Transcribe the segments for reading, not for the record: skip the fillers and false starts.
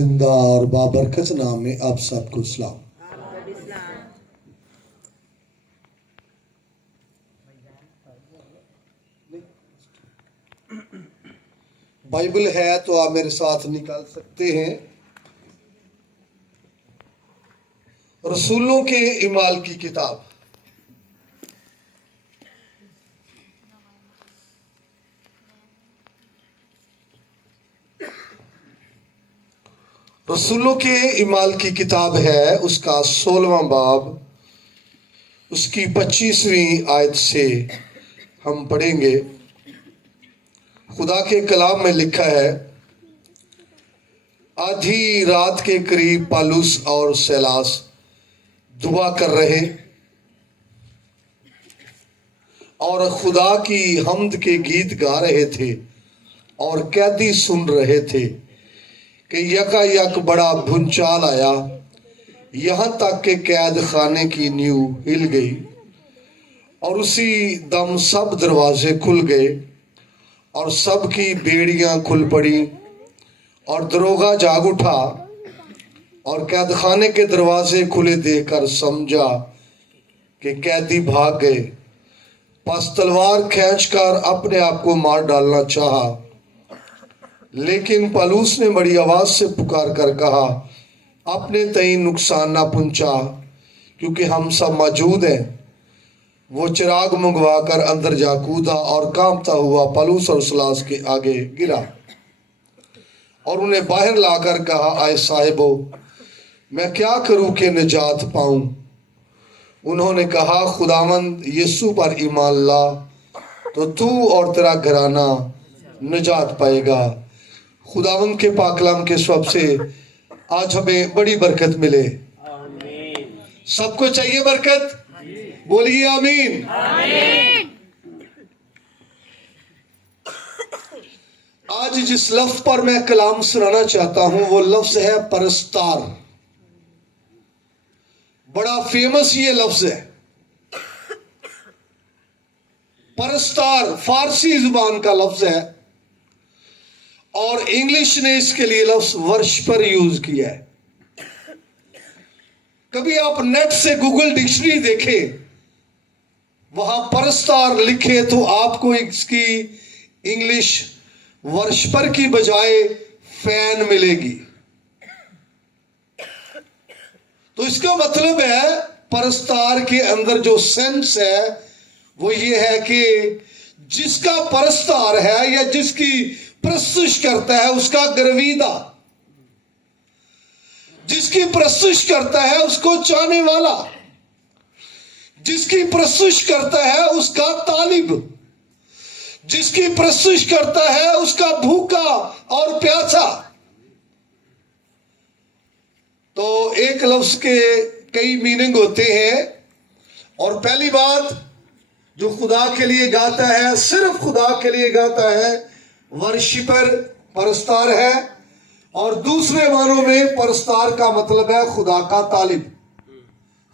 जिंदा और बाबरकत नाम में आप सबको सलाम। बाइबल है तो आप मेरे साथ निकाल सकते हैं। रसूलों के इमाल की किताब, रसूलों के इमाल की किताब है, उसका 16वां बाब, उसकी 25वीं आयत से हम पढ़ेंगे। खुदा के कलाम में लिखा है, आधी रात के करीब पालूस और सैलास दुआ कर रहे और खुदा की हम्द के गीत गा रहे थे और कैदी सुन रहे थे कि यकायक बड़ा भूचाल आया, यहां तक कि कैद खाने की नींव हिल गई और उसी दम सब दरवाजे खुल गए और सबकी बेड़ियां खुल पड़ी और दरोगा जाग उठा और कैद खाने के दरवाजे खुले देखकर समझा कि कैदी भाग गए। बस तलवार खींचकर अपने आप को मार डालना चाहा, लेकिन पलूस ने बड़ी आवाज से पुकार कर कहा, अपने तई नुकसान ना पहुंचा क्योंकि हम सब मौजूद हैं। वो चिराग मंगवाकर अंदर जा कूदा और कांपता हुआ पलूस और सलास के आगे गिरा और उन्हें बाहर लाकर कहा, आए साहिबो, मैं क्या करूं कि निजात पाऊं? उन्होंने कहा, खुदावंद यीशु पर ईमान ला तो तू और तेरा घराना निजात पाएगा। खुदावंद के पाकलाम के स्वब से आज हमें बड़ी बरकत मिले। सबको चाहिए बरकत? बोलिए आमीन। आज जिस लफ्ज पर मैं कलाम सुनाना चाहता हूं वो लफ्ज है परस्तार। बड़ा फेमस ये लफ्ज है परस्तार, फारसी जुबान का लफ्ज है और इंग्लिश ने इसके लिए लफ्ज वर्शिपर यूज किया है। कभी आप नेट से गूगल डिक्शनरी देखें, वहां परस्तार लिखे तो आपको इसकी इंग्लिश वर्शिपर की बजाय फैन मिलेगी। तो इसका मतलब है परस्तार के अंदर जो सेंस है वो ये है कि जिसका परस्तार है या जिसकी प्रस्तुष करता है उसका गर्विदा, जिसकी प्रस्तुष करता है उसको चाहने वाला, जिसकी प्रस्तुष करता है उसका तालिब, जिसकी प्रस्तुष करता है उसका भूखा और प्यासा। तो एक लफ्ज के कई मीनिंग होते हैं और पहली बात, जो खुदा के लिए गाता है, सिर्फ खुदा के लिए गाता है, वर्शिपर परस्तार है। और दूसरे मानों में परस्तार का मतलब है खुदा का तालिब,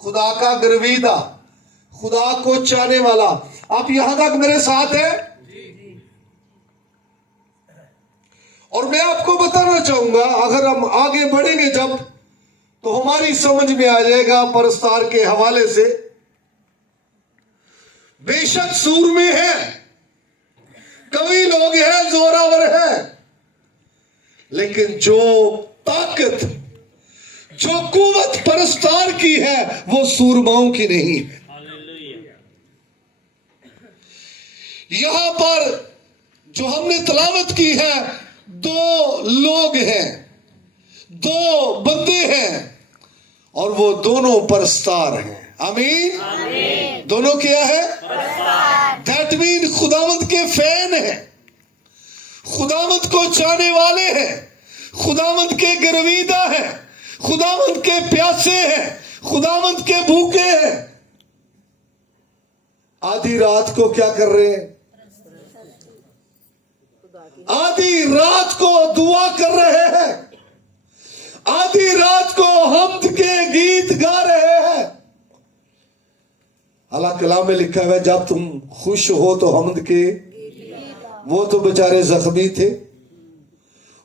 खुदा का गर्विदा, खुदा को चाहने वाला। आप यहां तक मेरे साथ हैं? और मैं आपको बताना चाहूंगा, अगर हम आगे बढ़ेंगे जब, तो हमारी समझ में आ जाएगा परस्तार के हवाले से। बेशक सूर में है, कवि लोग हैं, जोरावर है, लेकिन जो ताकत, जो कुव्वत परस्तार की है वो सूरमाओं की नहीं है। यहां पर जो हमने तलावत की है, दो लोग हैं, दो बंदे हैं और वो दोनों परस्तार हैं। आमीन। दोनों क्या है? दैट मीन खुदावंद के फैन हैं, खुदावंद को चाहने वाले हैं, खुदावंद के गर्विदा हैं, खुदावंद के प्यासे हैं, खुदावंद के भूखे हैं। आधी रात को क्या कर रहे हैं? आधी रात को दुआ कर रहे हैं, आधी रात को हम्द के गीत गा रहे हैं। अल्लाह कलाम में लिखा है, जब तुम खुश हो तो हम्द के, वो तो बेचारे जख्मी थे,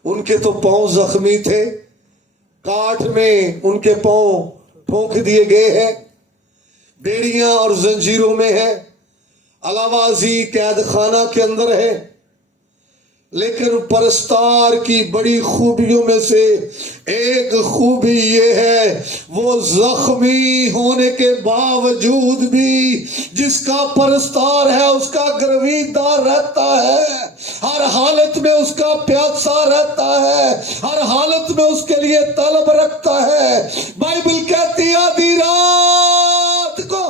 उनके तो पांव जख्मी थे, काठ में उनके पांव ठोक दिए गए हैं, बेड़ियां और जंजीरों में है, अलावाजी कैद खाना के अंदर है। लेकिन परस्तार की बड़ी खूबियों में से एक खूबी ये है, वो जख्मी होने के बावजूद भी जिसका परस्तार है उसका गर्विदार रहता है, हर हालत में उसका प्यासा रहता है, हर हालत में उसके लिए तलब रखता है। बाइबल कहती है आधी रात को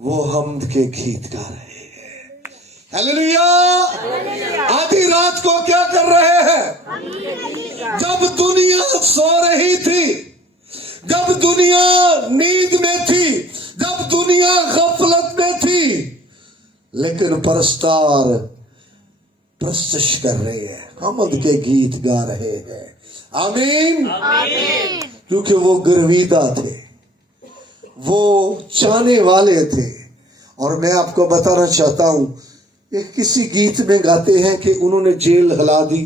वो हमद के गीत गा रहे हैं। हालेलुया। आधी रात को क्या कर रहे हैं? जब दुनिया सो रही थी, जब दुनिया नींद में थी, जब दुनिया गफलत में थी, लेकिन परस्तार प्रस्तुत कर रहे हैं, हमद के गीत गा रहे हैं। आमीन। क्योंकि वो गर्विदा थे, वो चाहने वाले थे। और मैं आपको बताना चाहता हूं, एक किसी गीत में गाते हैं कि उन्होंने जेल हिला दी,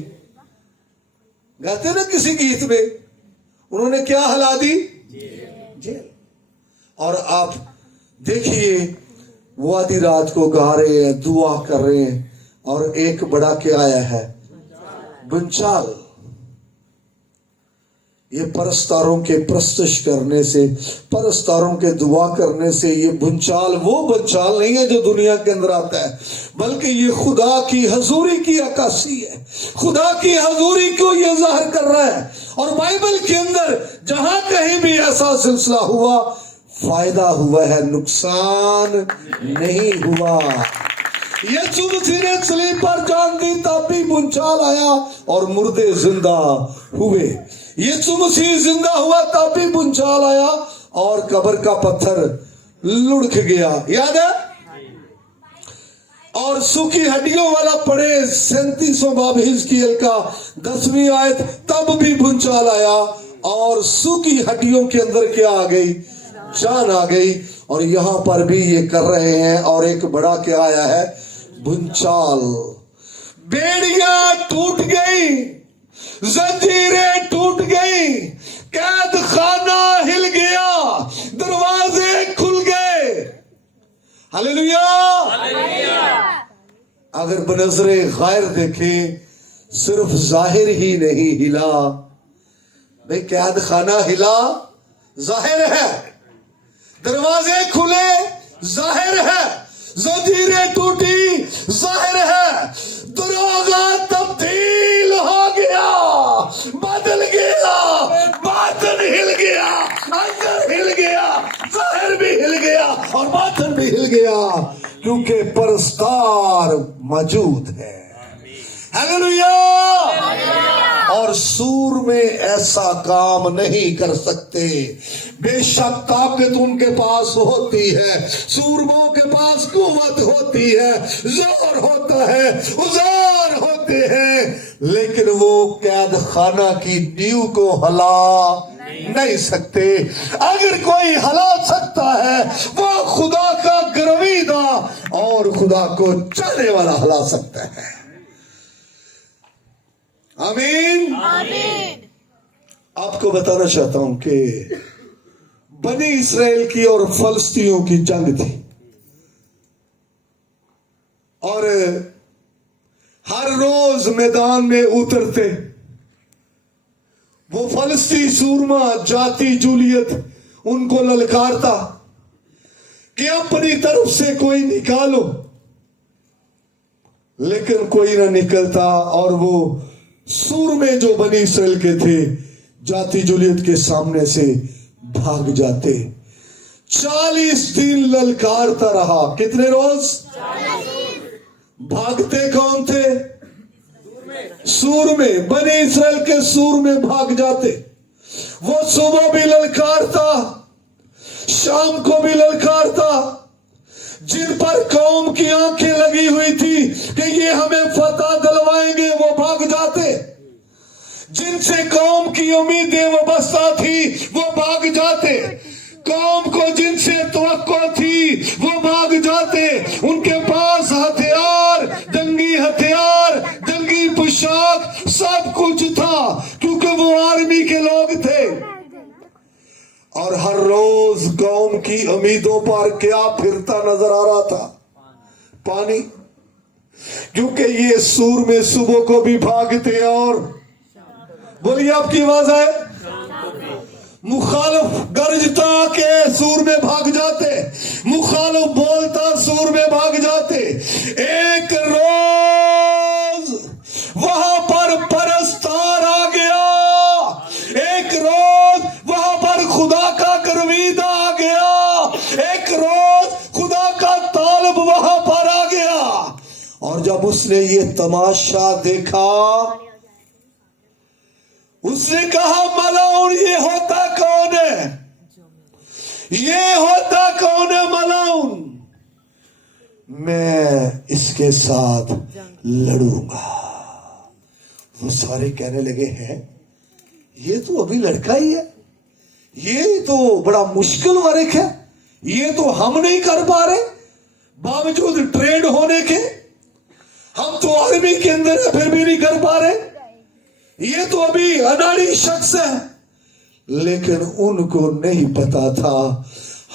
गाते ना किसी गीत में, उन्होंने क्या हिला दी? जेल। और आप देखिए वो आधी रात को गा रहे हैं, दुआ कर रहे हैं, और एक बड़ा क्या आया है? भूचाल। ये परस्तारों के प्रस्तुत करने से, परस्तारों के दुआ करने से, ये भूचाल वो भूचाल नहीं है जो दुनिया के अंदर आता है, बल्कि ये खुदा की हजूरी की अक्कासी है, खुदा की हजूरी को ये जाहिर कर रहा है। और बाइबल के अंदर जहां कहीं भी ऐसा सिलसिला हुआ, फायदा हुआ है, नुकसान नहीं हुआ। यीशु मसीह ने सलीब पर जान दी तब भी भूचाल आया और मुर्दे जिंदा हुए। यीशु मसीह जिंदा हुआ तब भी भूचाल आया और कब्र का पत्थर लुढ़क गया, याद है? और सूखी हड्डियों वाला पढ़े 37वां बाब हिजकिय्याह का 10वीं आयत, तब भी भूचाल आया और सूखी हड्डियों के अंदर क्या आ गई? जान आ गई। और यहां पर भी ये कर रहे हैं। और एक बड़ा क्या आया है? भूचाल। बेड़ियां टूट गई, जंजीरें टूट गई, कैद खाना हिल गया, दरवाजे खुल गए। हालेलुया। अगर बनज़रे गैर देखें, सिर्फ जाहिर ही नहीं हिला भाई, कैद खाना हिला, जाहिर है, दरवाजे खुले, जाहिर है, जंजीरें टूटी, जाहिर है, दरोगा तब्दील हो गया, बदल गया, बातन हिल गया, अंदर हिल गया, जाहिर भी हिल गया और बातन भी हिल गया, क्योंकि परस्तार मौजूद है। हालेलुया। और सूर में ऐसा काम नहीं कर सकते। बेशक ताकत उनके पास होती है, सूरमों के पास कुव्वत होती है, जोर होता है, उजार होते हैं, लेकिन वो कैद खाना की नींव को हिला नहीं सकते। अगर कोई हिला सकता है वो खुदा का गर्विदा और खुदा को चाहने वाला हिला सकता है। आमीन। आपको बताना चाहता हूं कि बनी इस्राएल की और फलस्तीनियों की जंग थी, और हर रोज मैदान में उतरते वो फलस्ती सूरमा जाति जूलियत उनको ललकारता कि अपनी तरफ से कोई निकालो, लेकिन कोई ना निकलता। और वो सूरमे जो बनी इस्राएल के थे, जाति जूलियत के सामने से भाग जाते। 40 दिन ललकारता रहा। कितने रोज? 40। भागते कौन थे? सूर में, बनी इस्राएल के सूर में भाग जाते। वो सुबह भी ललकारता, शाम को भी ललकारता। जिन पर कौम की आंखें लगी हुई थी कि ये हमें फतह दिलवाएंगे, वो भाग जाते। जिनसे कौम की उम्मीदें वाबस्ता थी, वो भाग जाते। कौम को जिनसे तवक्को थी, वो भाग जाते। उनके पास हथियार, जंगी हथियार, जंगी पोशाक, सब कुछ था, क्योंकि क्योंकि वो आर्मी के लोग थे और हर रोज कौम की उम्मीदों पर क्या फिरता नजर आ रहा था? पानी। क्योंकि ये सूर में सुबह को भी भागते और बोलिए आपकी आवाज आए, मुखालिफ गरजता के सूर में भाग जाते, मुखालिफ बोलता सूर में भाग जाते। एक रोज वहां पर परस्तार आ गया, एक रोज वहां पर खुदा का गर्वीदा आ गया, एक रोज खुदा का तालिब वहां पर आ गया। और जब उसने ये तमाशा देखा, उसने कहा मलाउन ये होता कौन है, ये होता कौन है मलाउन, मैं इसके साथ लड़ूंगा। वो सारे कहने लगे हैं ये तो अभी लड़का ही है, ये तो बड़ा मुश्किल वर्क है, ये तो हम नहीं कर पा रहे बावजूद ट्रेंड होने के, हम तो आर्मी के अंदर है फिर भी नहीं कर पा रहे, ये तो अभी अनाड़ी शख्स है। लेकिन उनको नहीं पता था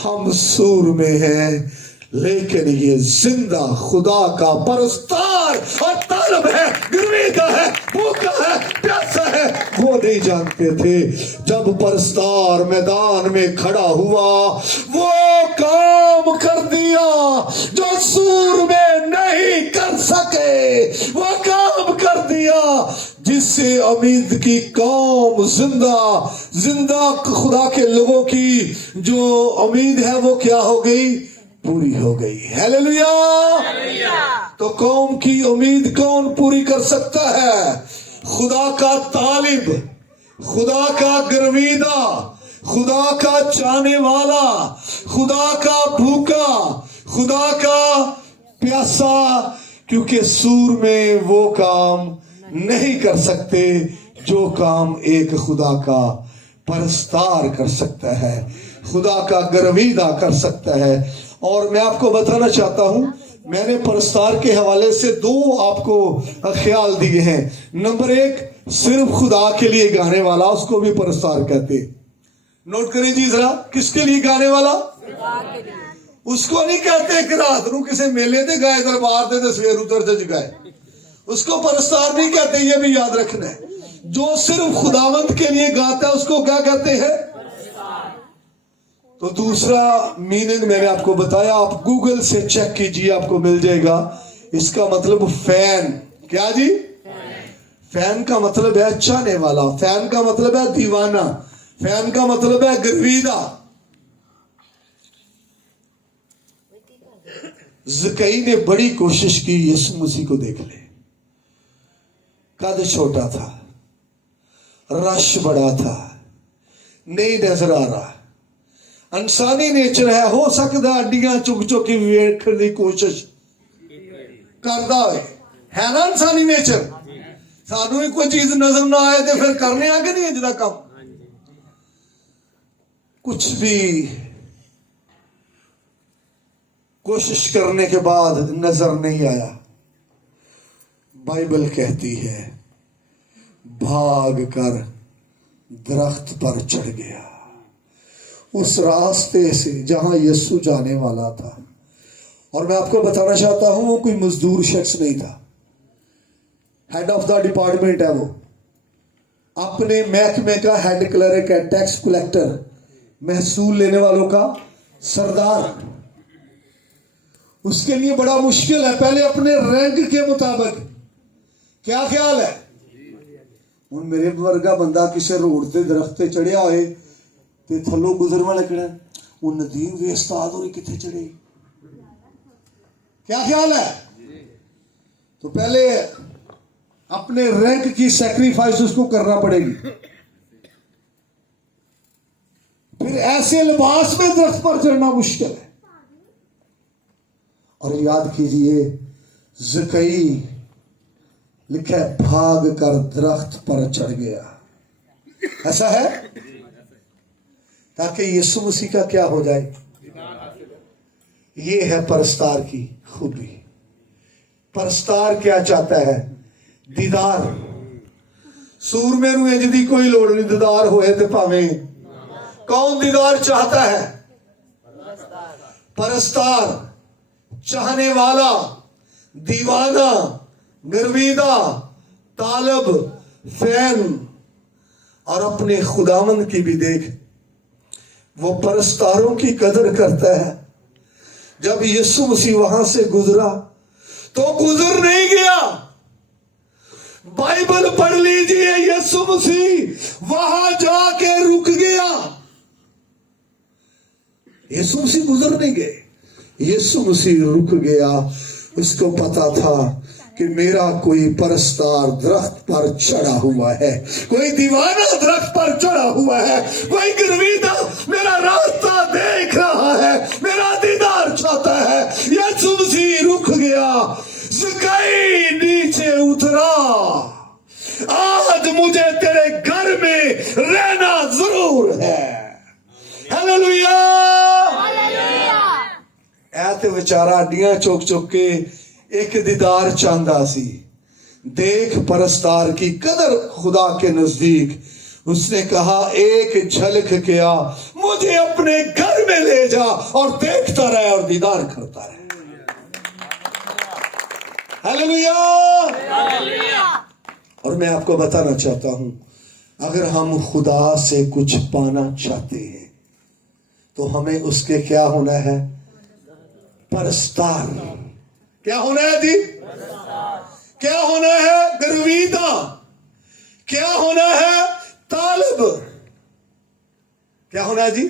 हम सूर में हैं, लेकिन ये जिंदा खुदा का परस्तार और तालिब है, गर्वीदा है, भूखा है, प्यासा है, वो नहीं जानते थे। जब परस्तार मैदान में खड़ा हुआ, वो काम कर दिया जो सूर में नहीं कर सके, वो काम कर दिया जिससे उम्मीद की कौम जिंदा खुदा के लोगों की जो उम्मीद है वो क्या हो गई, पूरी हो गई। हालेलुया। तो कौम की उम्मीद कौन पूरी कर सकता है? खुदा का तालिब, खुदा का गर्वीदा, खुदा का चाहने वाला, खुदा का भूखा, खुदा का प्यासा। क्योंकि सूर में वो काम नहीं कर सकते जो काम एक खुदा का परस्तार कर सकता है, खुदा का गर्वीदा कर सकता है। और मैं आपको बताना चाहता हूं, मैंने परस्तार के हवाले से दो आपको ख्याल दिए हैं। नंबर एक, सिर्फ खुदा के लिए गाने वाला, उसको भी परस्तार कहते। नोट करें जी जरा, किसके लिए गाने वाला? उसको नहीं कहते कि रात को किसी मेले ते गाए, दरबार ते सवेर उतर जज गाए, उसको परस्तार नहीं कहते, ये भी याद रखना है। जो सिर्फ खुदावंत के लिए गाता है उसको क्या कहते हैं? तो दूसरा मीनिंग मैंने आपको बताया, आप गूगल से चेक कीजिए, आपको मिल जाएगा। इसका मतलब फैन। क्या जी? फैन का मतलब है चाहने वाला, फैन का मतलब है दीवाना, फैन का मतलब है गर्वीदा। ज़कई ने बड़ी कोशिश की यीशु मसीह को देख ले, कद छोटा था, रश बड़ा था, नहीं नजर आ रहा, इंसानी नेचर है, हो सकता अड्डियां चुक चुक के वेखण की कोशिश करता है ना इंसानी नेचर। सानू ही कोई चीज नजर ना आए तो फिर करने आगे नहीं है जिदा काम। कुछ भी कोशिश करने के बाद नजर नहीं आया, बाइबल कहती है भाग कर दरख्त पर चढ़ गया, उस रास्ते से जहां यीशु जाने वाला था। और मैं आपको बताना चाहता हूं वो कोई मजदूर शख्स नहीं था, हेड ऑफ द डिपार्टमेंट है, वो अपने महकमे का हेड क्लर्क है, टैक्स कलेक्टर, महसूल लेने वालों का सरदार। उसके लिए बड़ा मुश्किल है, पहले अपने रैंक के मुताबिक। क्या ख्याल है? हूँ मेरे वर्गा बंदा किसी रोड से दरख्त से चढ़िया होए ते थलों गुजरवा लगना, वो नदीम वे उस्ताद होनी कितने चढ़े। क्या ख्याल है? तो पहले अपने रैंक की सैक्रिफाइस उसको करना पड़ेगी, फिर ऐसे लिबास में दरख्त पर चढ़ना मुश्किल है। और याद कीजिए ज़कई लिखा है भाग कर दरख्त पर चढ़ गया, ऐसा है ताकि यीशु मसीह का क्या हो जाए। ये है परस्तार की खूबी। परस्तार क्या चाहता है? दीदार। सूरमे नूं इंज दी कोई लोड़ नहीं, दीदार होए ते भावें। कौन दीदार चाहता है? परस्तार, चाहने वाला, दीवाना, गर्विदा, तालब, फैन। और अपने खुदावंद की भी देख, वो परस्तारों की कदर करता है। जब यीशु मसीह वहां से गुजरा तो गुजर नहीं गया। बाइबल पढ़ लीजिए, यीशु मसीह वहां जाके रुक गया। यीशु मसीह गुजर नहीं गए, यीशु मसीह रुक गया। उसको पता था कि मेरा कोई परस्तार दरख्त पर चढ़ा हुआ है, कोई दीवाना दरख्त पर चढ़ा हुआ है, कोई गर्विदा मेरा रास्ता देख रहा है, मेरा दीदार चाहता है। यीशु मसीह रुक गया, ज़काई नीचे उतरा। आज मुझे तेरे घर में रहना जरूर है। हालेलुया। ऐ ते बेचारा अड्डियां चुक चुक के एक दीदार चांदा सी। देख परस्तार की कदर खुदा के नजदीक। उसने कहा, एक झलक किया, मुझे अपने घर में ले जा और देखता रहे और दीदार करता रहे। हालेलुया। और मैं आपको बताना चाहता हूं, अगर हम खुदा से कुछ पाना चाहते हैं तो हमें उसके क्या होना है? परस्तार। क्या होना है जी? क्या होना है? गर्विदा। क्या होना है? तालब। क्या होना है जी?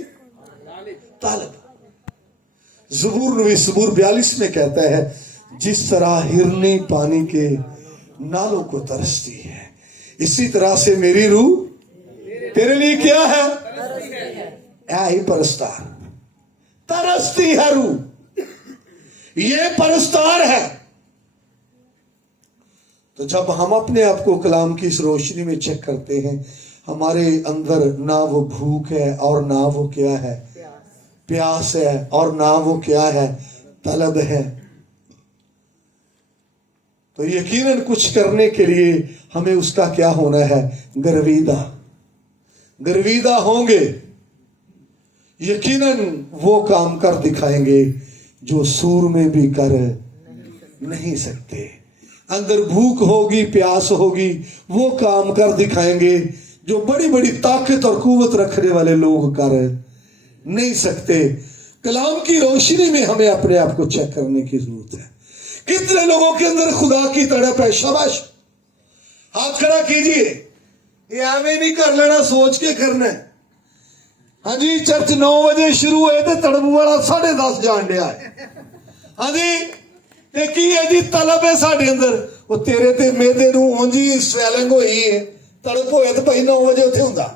तालब। ज़बूर 42 में कहता है, जिस तरह हिरनी पानी के नालों को तरसती है, इसी तरह से मेरी रूह तेरे लिए क्या है? ही परस्तार। तरसती है रूह, ये परस्तार है। तो जब हम अपने आप को कलाम की इस रोशनी में चेक करते हैं, हमारे अंदर ना वो भूख है और ना वो क्या है? प्यास है। और ना वो क्या है? तलब है। तो यकीनन कुछ करने के लिए हमें उसका क्या होना है? गर्विदा। गर्विदा होंगे, यकीनन वो काम कर दिखाएंगे जो सूर में भी कर नहीं सकते। अंदर भूख होगी, प्यास होगी, वो काम कर दिखाएंगे जो बड़ी बड़ी ताकत और कुव्वत रखने वाले लोग कर नहीं सकते। कलाम की रोशनी में हमें अपने आप को चेक करने की जरूरत है। कितने लोगों के अंदर खुदा की तड़प है? शाबाश, हाथ खड़ा कीजिए। ये हमें नहीं कर लेना, सोच के करना है। हाँ जी, चर्च 9 बजे शुरू हुए थे, तड़प वाला 10:30 जान दिया है। हाँ जी, ते की है जी? तलब है साढ़े अंदर। वो तेरे ते मेरे नूं उंज ही स्वैलिंग हुई है, तड़प होए तो भाई 9 बजे उत्थे हुंदा।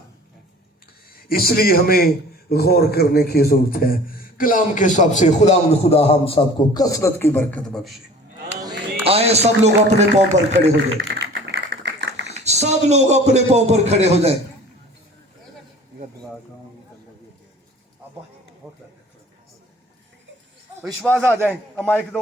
इसलिए हमें गौर करने की जरूरत है। कलाम के सब से खुदा हम सबको कसरत की बरकत बख्शे। आए सब लोग अपने पांव पर खड़े हो जाए। सब लोग अपने पांव पर खड़े हो जाए। विश्वास आ जाए। माइक दो।